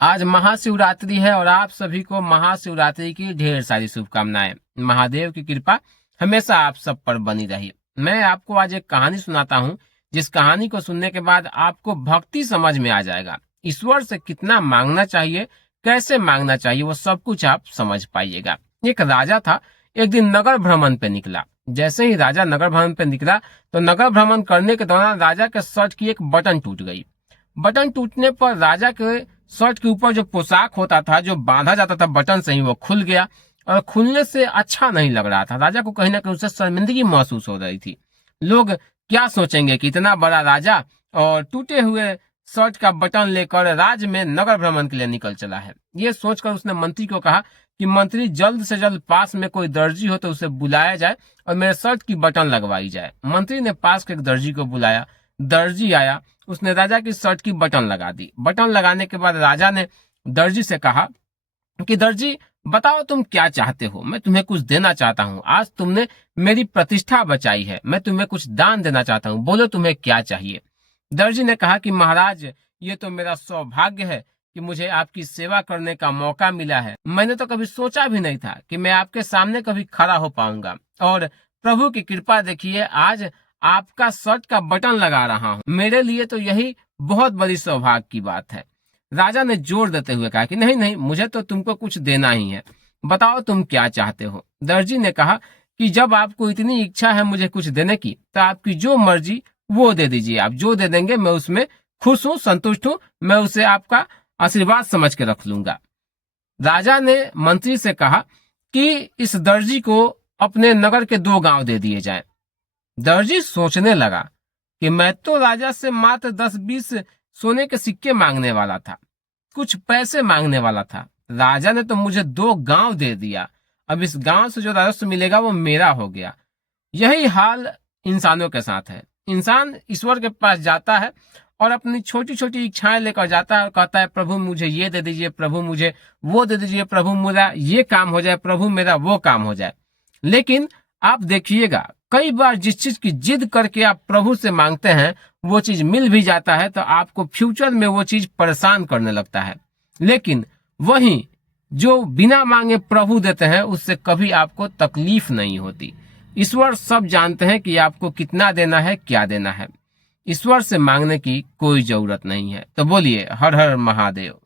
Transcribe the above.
आज महाशिवरात्रि है और आप सभी को महाशिवरात्रि की ढेर सारी शुभकामनाएं। महादेव की कृपा हमेशा आप सब पर बनी रही। मैं आपको आज एक कहानी सुनाता हूं, जिस कहानी को सुनने के बाद आपको भक्ति समझ में आ जाएगा। ईश्वर से कितना मांगना चाहिए, कैसे मांगना चाहिए, वो सब कुछ आप समझ पाइएगा। एक राजा था, एक दिन नगर भ्रमण पे निकला। जैसे ही राजा नगर भ्रमण पे निकला तो नगर भ्रमण करने के दौरान राजा के शर्ट की एक बटन टूट गई। बटन टूटने पर राजा के शर्ट के ऊपर जो पोशाक होता था, जो बांधा जाता था बटन से ही, वो खुल गया और खुलने से अच्छा नहीं लग रहा था। राजा को कहीं ना कहीं उससे शर्मिंदगी महसूस हो रही थी। लोग क्या सोचेंगे कि इतना बड़ा राजा और टूटे हुए शर्ट का बटन लेकर राज्य में नगर भ्रमण के लिए निकल चला है। ये सोचकर उसने मंत्री को कहा कि मंत्री, जल्द से जल्द पास में कोई दर्जी हो तो उसे बुलाया जाए और मेरे शर्ट की बटन लगवाई जाए। मंत्री ने पास के एक दर्जी को बुलाया। दर्जी आया, उसने राजा की शर्ट की बटन लगा दी। बटन लगाने के बाद राजा ने दर्जी से कहा कि दर्जी, बताओ तुम क्या चाहते हो, मैं तुम्हें कुछ देना चाहता हूँ। आज तुमने मेरी प्रतिष्ठा बचाई है, मैं तुम्हें कुछ दान देना चाहता हूँ, बोलो तुम्हें क्या चाहिए। दर्जी ने कहा कि महाराज, ये तो मेरा सौभाग्य है कि मुझे आपकी सेवा करने का मौका मिला है। मैंने तो कभी सोचा भी नहीं था कि मैं आपके सामने कभी खड़ा हो पाऊंगा, और प्रभु की कृपा देखिए, आज आपका शर्ट का बटन लगा रहा हूँ। मेरे लिए तो यही बहुत बड़ी सौभाग्य की बात है। राजा ने जोर देते हुए कहा कि नहीं नहीं, मुझे तो तुमको कुछ देना ही है, बताओ तुम क्या चाहते हो। दर्जी ने कहा कि जब आपको इतनी इच्छा है मुझे कुछ देने की, तो आपकी जो मर्जी वो दे दीजिए। आप जो दे देंगे मैं उसमें खुश हूँ, संतुष्ट हूँ, मैं उसे आपका आशीर्वाद समझ के रख लूंगा। राजा ने मंत्री से कहा कि इस दर्जी को अपने नगर के 2 गांव दे दिए जाएं। दर्जी सोचने लगा कि मैं तो राजा से मात्र 10-20 सोने के सिक्के मांगने वाला था, कुछ पैसे मांगने वाला था। राजा ने तो मुझे 2 गांव दे दिया, अब इस गांव से जो राजस्व मिलेगा वो मेरा हो गया। यही हाल इंसानों के साथ है। इंसान ईश्वर के पास जाता है और अपनी छोटी छोटी इच्छाएं लेकर जाता है और कहता है, प्रभु मुझे ये दे दीजिए, प्रभु मुझे वो दे दीजिए, प्रभु मेरा ये काम हो जाए, प्रभु मेरा वो काम हो जाए। लेकिन आप देखिएगा, कई बार जिस चीज की जिद करके आप प्रभु से मांगते हैं वो चीज मिल भी जाता है तो आपको फ्यूचर में वो चीज परेशान करने लगता है। लेकिन वहीं जो बिना मांगे प्रभु देते हैं उससे कभी आपको तकलीफ नहीं होती। ईश्वर सब जानते हैं कि आपको कितना देना है, क्या देना है। ईश्वर से मांगने की कोई जरूरत नहीं है। तो बोलिए हर हर महादेव।